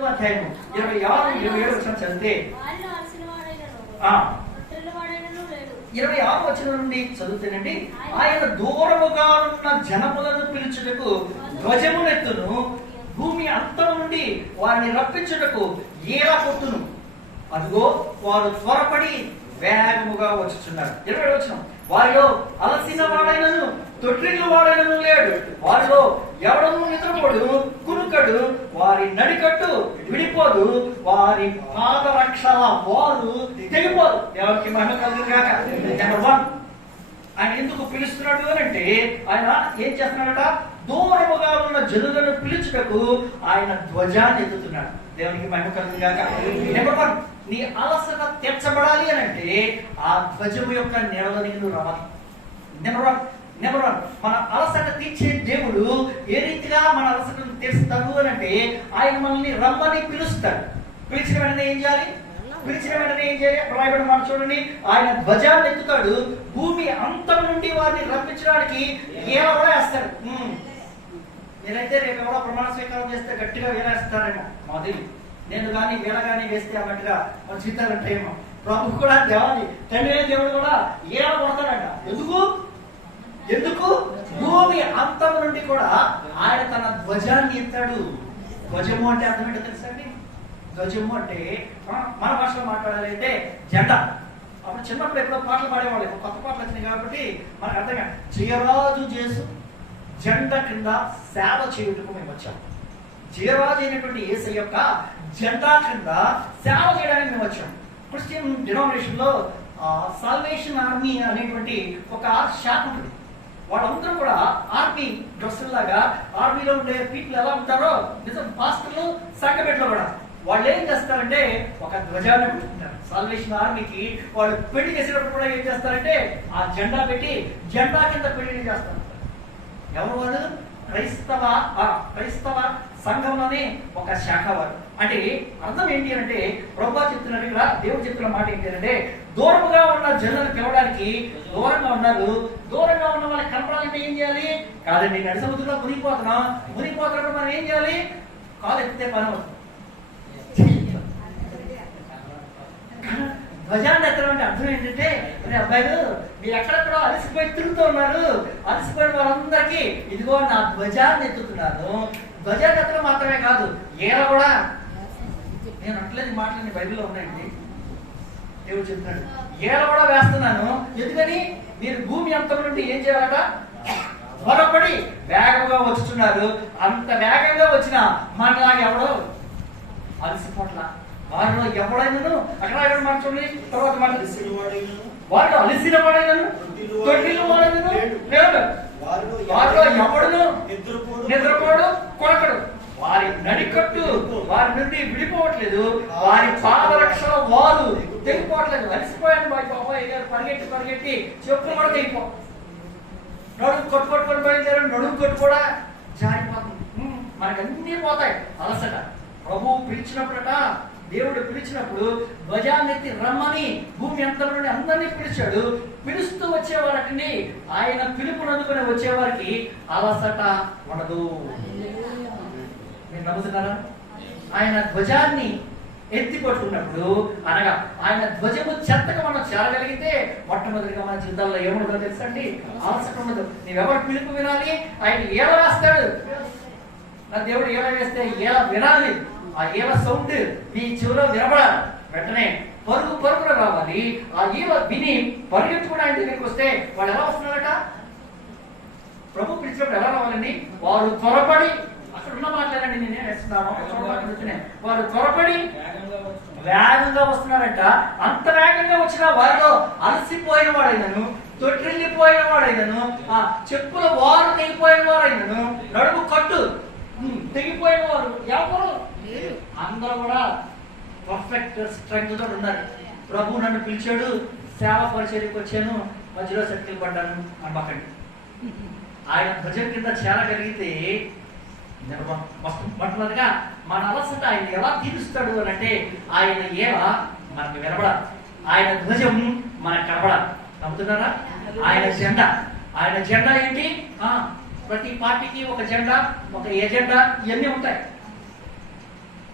అధ్యాయం 26-27 చదివితే 26 వచనం నుండి చదువుతేనండి, ఆయన దూరముగా ఉన్న జనములను పిలుచుటకు ధ్వజమునెత్తును, భూమి అంతం నుండి వారిని రప్పించుటకు ఈల కొట్టును. అదిగో వారు త్వరపడి వేగముగా వచ్చుచున్నారు. 27 వచనం, వారిలో అలసిన వాడైనను తొట్టిల్లు వాడైనను లేడు, వారిలో ఎవడను నిద్రపోడు కునుకడు, వారి నడికట్టు విడిపోదు, వారి పాదరక్షల వారు తెగిపోదు. ఎవరికి మహిమ కలుగుగాక. నెంబర్ 1, ఆయన ఎందుకు పిలుస్తున్నాడు అని అంటే, ఆయన ఏం చేస్తున్నాడట? దూరముగా ఉన్న జనులను పిలుచుటకు ఆయన ధ్వజాన్ని ఎత్తుతున్నాడు. దేవునికి మహిమ కలుగుగాక. నెంబర్ 1, నీ అలసట తీర్చబడాలి అని అంటే ఆ ధ్వజము యొక్క నీడలో నువ్వు రావాలి. నెంబర్ 1, మన అలసట తీర్చే దేవుడు ఏ రీతిగా మన అలసటను తీరుస్తాడు అని అంటే, ఆయన మనల్ని రమ్మని పిలుస్తాడు. పిలిచిన వెంటనే ఏం చేయాలి? రాయబడిన మాట చూడండి, ఆయన ధ్వజాన్ని ఎత్తుతాడు, భూమి అంతం నుండి వారిని రప్పించడానికి ఏల కూడా వేస్తాడు. మీరైతే రేపు ఎవరో ప్రమాణ స్వీకారం చేస్తే గట్టిగా వేలేస్తారేమో మాది, నేను కానీ వేళ కానీ వేస్తే అన్నట్టుగా మన జీతాలంటేమో. ప్రభు కూడా దేవాలి తండ్రి దేవుడు కూడా ఏల కొడతాడంట. ఎందుకు? భూమి అంతం నుండి కూడా ఆయన తన ధ్వజాన్ని ఎత్తాడు. ధ్వజము అంటే అర్థం ఏంటో తెలుసా అండి? ధ్వజము అంటే మన భాషలో మాట్లాడాలంటే జెండా. అప్పుడు చిన్నప్పుడు ఎప్పుడో పాటలు పాడేవాళ్ళు, కొత్త పాటలు వచ్చినాయి కాబట్టి మనకు అర్థంగా జయరాజు చేసు జెండా కింద సేవ చేయుటకు మేము వచ్చాం. జయరాజు అయినటువంటి యేసయ్య యొక్క జెండా కింద సేవ చేయడానికి మేము వచ్చాం. క్రిస్టియన్ డినామినేషన్ లో సాల్వేషన్ ఆర్మీ అనేటువంటి ఒక శాఖ ఉంటుంది. వాళ్ళందరూ కూడా ఆర్మీ డ్రెస్సులాగా ఆర్మీలో ఉండే పీపుల్ ఎలా ఉంటారో నిజం పాస్టర్లు సంఘబెట్లో కూడా వాళ్ళు ఏం చేస్తారంటే ఒక ధ్వజాన్ని పెట్టుకుంటారు. సాల్వేషన్ ఆర్మీకి వాళ్ళు పెళ్లి చేసేటప్పుడు కూడా ఏం చేస్తారంటే ఆ జెండా పెట్టి జెండా కింద పెళ్లి చేస్తారు. ఎవరు వాళ్ళు? క్రైస్తవ సంఘంలోనే ఒక శాఖ వారు. అంటే అర్థం ఏంటి అంటే, ప్రభువా చెప్తున్నారు ఇక్కడ, దేవుడు చెప్తున్న మాట ఏంటి అంటే, దూరంగా ఉన్న జనులను పిలవడానికి దూరంగా ఉన్నారు. దూరంగా ఉన్న వాళ్ళకి కనపడాలంటే ఏం చేయాలి? కాదండి, నడి సముద్రంలో మునిగిపోతున్నప్పుడు మనం ఏం చేయాలి? కాలు ఎత్తితే పని అవుతుంది. ధ్వజాన్ని ఎత్తడం అర్థం ఏంటంటే, అబ్బాయిలు మీరు ఎక్కడెక్కడో అలసిపోయి తిరుగుతూ ఉన్నారు, అలసిపోయిన వాళ్ళందరికీ ఇదిగో నా ధ్వజాన్ని ఎత్తుతున్నాను. ధ్వజాన్ని ఎత్తడం మాత్రమే కాదు, ఏల కూడా. నేను అట్లేదు మాటలు బైబిల్లో ఉన్నాయండి. దేవుడు చెప్తున్నాడు, ఏల కూడా వేస్తున్నాను. ఎందుకని? మీరు భూమి అంతం నుండి ఏం చేయాలట? త్వరపడి వేగంగా వచ్చుతున్నారు. అంత వేగంగా వచ్చిన మనలాగా ఎవడో అలసిపోట్లా. వారిలో ఎవడైనాను అక్కడ మాట చూడండి, తర్వాత మాట, వారిలో అలసిన వాడైనాను తొట్టిల్లు వాడైనాను లేడు, వారిలో ఎవడును నిద్రపోడు కొనకడు, వారి నడికట్టు వారి నుండి విడిపోవట్లేదు, వారి పాదరక్షల వారు తెగిపోవట్లేదు. అలసిపోయాను బాబాయ్ గారు, పరిగెట్టి చెప్పులు కూడా తెగిపో, నడుము కొట్టుకొని బయలుదేరాడు, నడుము కొట్టు కూడా జారిపోతుంది. మనకి అన్నీ పోతాయి అలసట. ప్రభువు పిలిచినప్పుడట, దేవుడు పిలిచినప్పుడు ధ్వజాన్నెత్తి రమ్మని భూమి అంతా నుండి అందరినీ పిలిచాడు. పిలుస్తూ వచ్చేవారటండి, ఆయన పిలుపుని అందుకుని వచ్చేవారికి అలసట ఉండదు. మీరు నమ్ముతున్నారా? ఆయన ధ్వజాన్ని ఎత్తి పట్టుకున్నప్పుడు, అనగా ఆయన ధ్వజము చెత్తగా మనం చేరగలిగితే మొట్టమొదటిగా మన జీవితాల్లో ఏముండదో తెలుసా అండి? అలసట ఉండదు. నీవెవరు పిలుపు వినాలి? ఆయన ఎలా వేస్తాడు? నా దేవుడు ఎలా వేస్తే ఎలా వినాలి? ఆ ఈల సౌండ్ మీ చెవిలో వినపడాలి. వెంటనే పరుగున రావాలి. ఆ ఈల విని పరిగెత్తుకుని ఆయన దగ్గరికి వస్తే వాళ్ళు ఎలా వస్తున్నారట? ప్రభు పిలిచినప్పుడు ఎలా రావాలండి? వారు త్వరపడి, అక్కడ ఉన్న మాట్లాడండి, నేనే వేస్తున్నాను, వారు త్వరపడి వేగంగా వస్తున్నారంట. అంత వేగంగా వచ్చిన వారిలో అలసిపోయిన వాడైనను, తొట్టిల్లిపోయిన వాడైనను, ఆ చెప్పుల వారు తెగిపోయిన వాడైనను, నడుము కట్టు తెగిపోయిన వారు ఎవరు? అందరూ కూడా పర్ఫెక్ట్ స్ట్రెంగ్త్ తో ఉన్నారు. ప్రభు నన్ను పిలిచాడు, సేవ పరిచర్యకు వచ్చాను, మధ్యలో శక్తులు పడ్డాను అనబాకండి. ఆయన ధ్వజం కింద చేరగలిగితే మొట్టమొదటిగా మన అలసట ఆయన ఎలా తీరుస్తాడు అని అంటే, ఆయన ఏలా మనకు వినబడాలి, ఆయన ధ్వజం మనకు కనబడాలి. నమ్ముతున్నారా? ఆయన జెండా ఏంటి? ప్రతి పార్టీకి ఒక జెండా, ఒక ఎజెండా, ఇవన్నీ ఉంటాయి.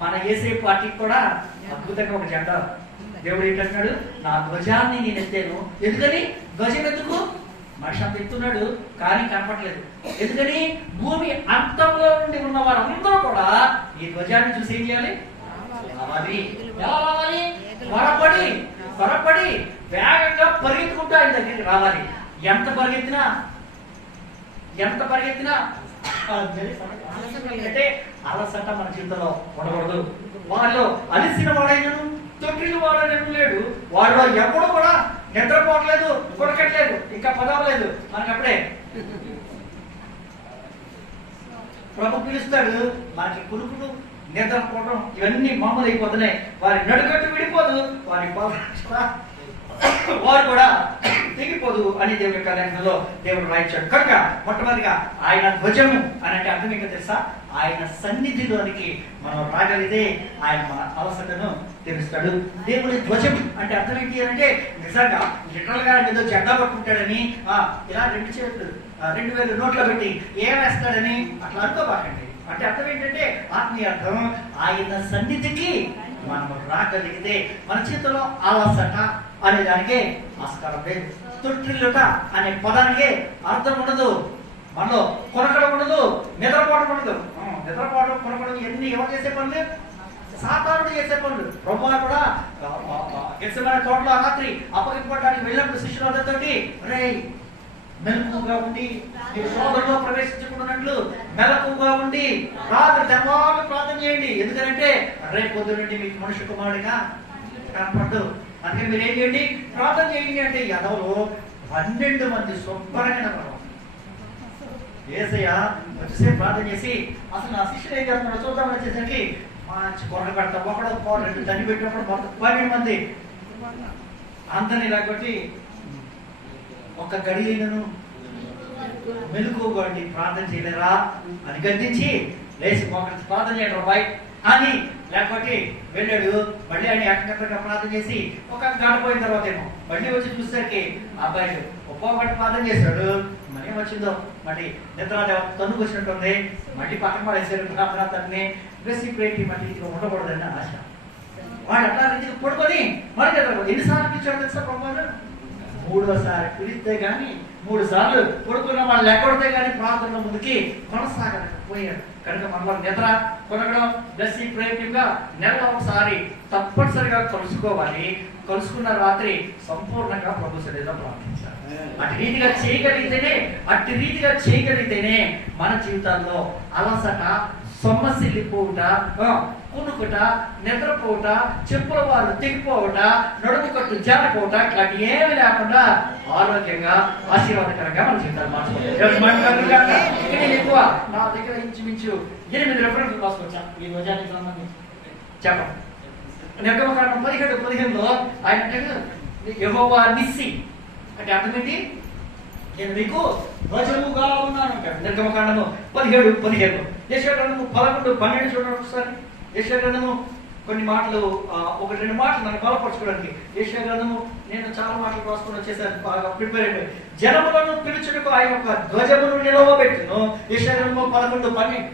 మన ఏసే పార్టీకి కూడా అద్భుతంగా ఒక జెండా. దేవుడు ఏంటంటున్నాడు, నా ధ్వజాన్ని నేను ఎత్తాను. ఎందుకని? ధ్వజం ఎందుకు? మనిషి అంత ఎత్తున్నాడు కానీ కనపట్లేదు. ఎందుకని? భూమి అంతంలో నుండి ఉన్న వారందరూ కూడా ఈ ధ్వజాన్ని చూసి ఏం చేయాలి? రావాలి. ఎలా రావాలి? త్వరపడి వేగంగా పరిగెత్తుకుంటూ ఆయన దగ్గరికి రావాలి. ఎంత పరిగెత్తినా అంటే అలసట మన జీవితంలో ఉండకూడదు. వారిలో అలిసిన వాడైనను తొట్టిలు వాడైనను లేడు. వాడిలో ఎప్పుడు కూడా నిద్రపోవట్లేదు, కొడకట్లేదు, ఇంకా పదవలేదు. మనకి అప్పుడే ప్రభు పిలుస్తాడు. మనకి కురుకులు, నిద్రపోవడం ఇవన్నీ మామూలు అయిపోతున్నాయి. వారి నడుగట్టు విడిపోదు, వారి వారు కూడా తెగిపోదు అని దేవుడి యొక్క లేఖనంలో దేవుడు రాయించాడు. కనుక మొట్టమొదటిగా ఆయన ధ్వజము అని అంటే అర్థం ఏంటో తెలుసా? ఆయన సన్నిధిలోనికి మనం రాగలిగితే ఆయన మన అవసరతను తెలుస్తాడు. దేవుడి ధ్వజం అంటే అర్థం ఏంటి అంటే నిజంగా లిటరల్ గా ఏదో జెండా పట్టుకుంటాడని ఇలా 2,000 నోట్లో పెట్టి ఏమేస్తాడని అట్లా అనుకోబాకండి. అంటే అర్థం ఏంటంటే ఆత్మీయ అర్థం ఆయన సన్నిధికి మనం రాగలిగితే మన చేతిలో అలసట అనే దానికే ఆస్కారం లేదు. తొట్టిల్లుట అనే పదానికే అర్థం ఉండదు. మనలో కొనకడం ఉండదు, నిద్రపోవడం ఉండదు. నిద్రపోవడం, కొనకడం ఇవన్నీ ఎవరు చేసే పనులు? సాతానుడు చేసే పనులు. ప్రభువు కూడా గెత్సేమనే తోటలో రాత్రి అప్పగింపడానికి వెళ్ళినప్పుడు శిష్యులందరితోటి మెలకుగా ఉండి మీరు సోదరులో ప్రవేశించుకున్నట్లు మెలకుగా ఉండి రాత్రి తెల్లవారు ప్రార్థన చేయండి. ఎందుకంటే రేపు పొద్దు నుండి మీకు మనుష్య కుమారుడిగా కనపడ్డు. అందుకని మీరు ఏం చేయండి? ప్రార్థన చేయండి. అంటే యదవులు 12 మంది శుభ్రంగా యేసయ్య వచ్చేసేపు ప్రార్థన చేసి అసలు నా శిష్యులు ఏం చేస్తున్నాడో చూద్దాం వచ్చేసరికి మంచి కొరలు పెడతాం. ఒకడు 2 దండి పెట్టినప్పుడు మొత్తం 12 మంది అందరినీ లేకపోతే ఒక గడియను మెలుకోండి, ప్రార్థన చేయలేరా అని గద్దించి లేచి ఒకరికి ప్రార్థన చేయడం బాయ్ అని లేకపోతే వెళ్ళాడు. మళ్ళీ ఆయన ఏకంగా ప్రార్థన చేసి ఒక గంట పోయిన తర్వాత ఏమో మళ్ళీ వచ్చి చూసేసరికి అబ్బాయి ఒక్కొక్కటి ప్రార్థన చేశాడు. మరి ఏమొచ్చిందో మళ్ళీ నిద్ర తన్నుకు వచ్చినట్టుంది. మళ్ళీ పక్కన పడేసారు ప్రార్థన తన్ని రెసిప్రేట్ మళ్ళీ ఇదిగా ఉండకూడదని ఆశ. వాడు అట్లా రీతికి పడుకొని మరి నిద్ర ఎన్నిసార్లు పిలిచాడు తెలుసా ప్రభువు? 3వసారి పిలిస్తే గాని 3 సార్లు కొడుకున్న వాళ్ళు లెక్కొడితే గాని ప్రార్థనలో ముందుకి కొనసాగలేకపోయాడు. కనుక మనలో నిద్ర కొనగడం ప్రయత్నంగా నెలలో ఒకసారి తప్పనిసరిగా కలుసుకోవాలి. కలుసుకున్న రాత్రి సంపూర్ణంగా ప్రభు సన్నిధిలో ప్రార్థించాలి. అట్టి రీతిగా చేయగలిగితేనే మన జీవితాల్లో అలసట, సొమ్మసిల్లిపోవుట, కునుకుట, నిద్రపోవుట, చెప్పుల వారు తెగిపోవుట, నడుము కట్టు జారిపోవుట ఇట్లాంటి ఏమి లేకుండా ఆరోగ్యంగా ఆశీర్వాదకరంగా మన జీవితాలు మార్చుకోవాలి. ఎక్కువ నా దగ్గర ఇంచుమించు 8 రెఫరెన్స్లు రాసుకొచ్చా ఈ రోజానికి సంబంధించి చెప్పండి. నిర్గమకాండం 17:15 ఆయన యెహోవా నిస్సి అంటే అర్థం ఏంటి? నేను మీకు ధ్వజముగా ఉన్నాను అంటాడు. నిర్గమకాండము 17:15. యెషయాగ్రంథము 11:12 చూడండి ఒకసారి. యెషయాగ్రంథము కొన్ని మాటలు 1-2 మాటలు నన్ను బలపరచుకోవడానికి. యెషయాగ్రంథము నేను చాలా మాటలు రాసుకుని వచ్చేసాను, బాగా ప్రిపేర్ అయిపోయి. జనములను పిలుచుటకు ఆయన ఒక ధ్వజమును నిలవబెట్టును. యెషయాగ్రంథము 11:12.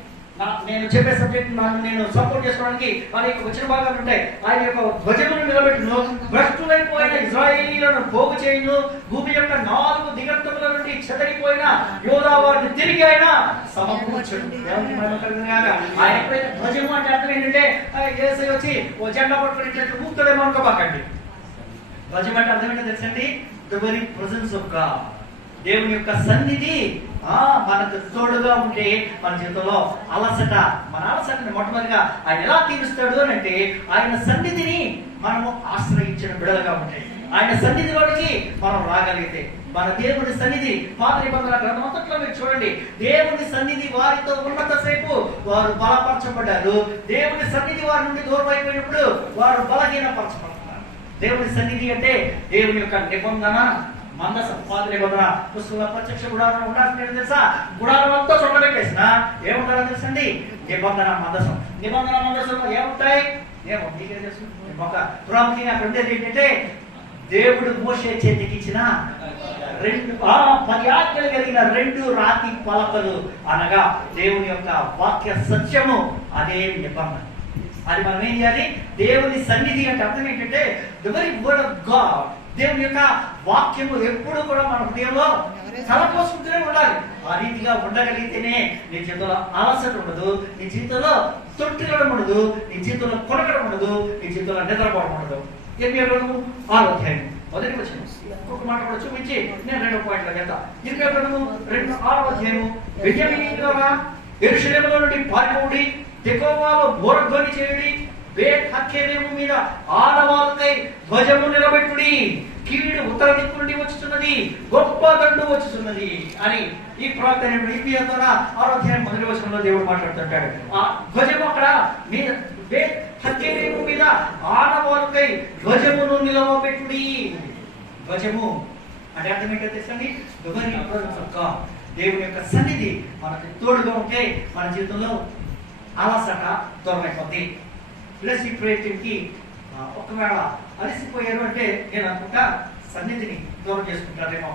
నేను చెప్పే సబ్జెక్ట్ నేను సపోర్ట్ చేసుకోవడానికి అనేక వచ్చిన భాగాలు ఉంటాయి. ఆయన యొక్క ధ్వజమును నిలబెట్టును. భ్రష్టులైపోయిన ఇశ్రాయేలీయులను పోగు చేయును. భూమి యొక్క 4 దిగంతముల నుండి చెదరిపోయిన యోధా వారిని తిరిగి ఆయన సమకూర్చును. ఆయన ఎప్పుడైతే ధ్వజము అంటే అర్థం ఏంటంటే యేసయ్య వచ్చి ఓ జెండా పట్టుకుని ఊపుతాడేమో అనుకోబాకండి. ధ్వజం అంటే అర్థం ఏంటో తెలుసండి? The very presence of God. దేవుని యొక్క సన్నిధి మనకు తోడుగా ఉంటే మన జీవితంలో మన అలసటని మొట్టమొదటిగా ఆయన ఎలా తీరుస్తాడు అని అంటే ఆయన సన్నిధిని మనము ఆశ్రయించిన బిడలుగా ఉంటాయి. ఆయన సన్నిధిలోనికి మనం రాగలిగితే మన దేవుని సన్నిధి పాత నిబంధన గ్రంథం అంతట్లో మీరు చూడండి. దేవుని సన్నిధి వారితో ఉన్నంతసేపు వారు బలపరచబడ్డారు. దేవుని సన్నిధి వారి నుండి దూరం అయిపోయినప్పుడు వారు బలహీనపరచబడుతున్నారు. దేవుని సన్నిధి అంటే దేవుని యొక్క నిబంధన మందసం. పాత నిబంధన పుస్తకంలో ప్రత్యక్ష గుడారం ఉండాల్సిన తెలుసా? గుడారం అంతా చూడబెట్టేసిన ఏముంటారో తెలుసండి? నిబంధన మందసం. నిబంధన మందసంలో ఏముంటాయి? ఏమో మీకే తెలుసు. ఒక ప్రాముఖ్యంగా అక్కడ ఉండేది ఏంటంటే దేవుడు మోషే చేతికి ఇచ్చిన 10 ఆజ్ఞలు కలిగిన 2 రాతి పలకలు అనగా దేవుని యొక్క వాక్య సత్యము. అదే నిబంధన. అది మనం ఏం చేయాలి? దేవుని సన్నిధి అంటే అర్థం ఏంటంటే the very word of God. దేవుని యొక్క వాక్యము ఎప్పుడు కూడా మన హృదయంలో తలపోసుకుంటూనే ఉండాలి. ఆ రీతిగా ఉండగలిగితేనే నీ జీవితంలో అలసట ఉండదు, నీ జీవితంలో తొట్టిగడం ఉండదు, నీ జీవితంలో కొనకడం ఉండదు, నీ జీవితంలో నిద్రపోవడం ఉండదు. ఇర్మియా గ్రంథము 6వ అధ్యాయం 1వ వచనం. ఒక మాట కూడా చూపించి నేను 2వ పాయింట్లో వెళ్తా. ఇర్మియా గ్రంథము 6వ అధ్యాయము. బెన్యామీనీయులారా, యెరూషలేములో నుండి పారిపోవుడి, తెకోవాలో బోరధ్వని చేయుడి, బేత్ హక్కేరేము మీద ఆడవాళ్ళకై ధ్వజము నిలబెట్టుడి, కీడు ఉత్తర దిక్కు నుండి వచ్చుతున్నది, గొప్ప దండు వచ్చుతున్నది అని ఈ ప్రవక్త ఇర్మియా ద్వారా 6వ అధ్యాయం 1వ వచనంలో దేవుడు మాట్లాడుతుంటాడు. ఆ ధ్వజము అక్కడ మీద బేత్ హక్కేరేము మీద ఆడవాళ్ళకై ధ్వజమును నిలవబెట్టుడి. ధ్వజము అంటే అర్థం ఏంటో తెలుసండి? దేవుని యొక్క సన్నిధి మనకు తోడుగా ఉంటే మన జీవితంలో అలసట దూరం అయిపోద్ది. ప్లస్ ఈ ప్రయత్నంకి ఒకవేళ అలసిపోయారు అంటే నేను అనుకుంటా సన్నిధిని దూరం చేసుకుంటారేమో.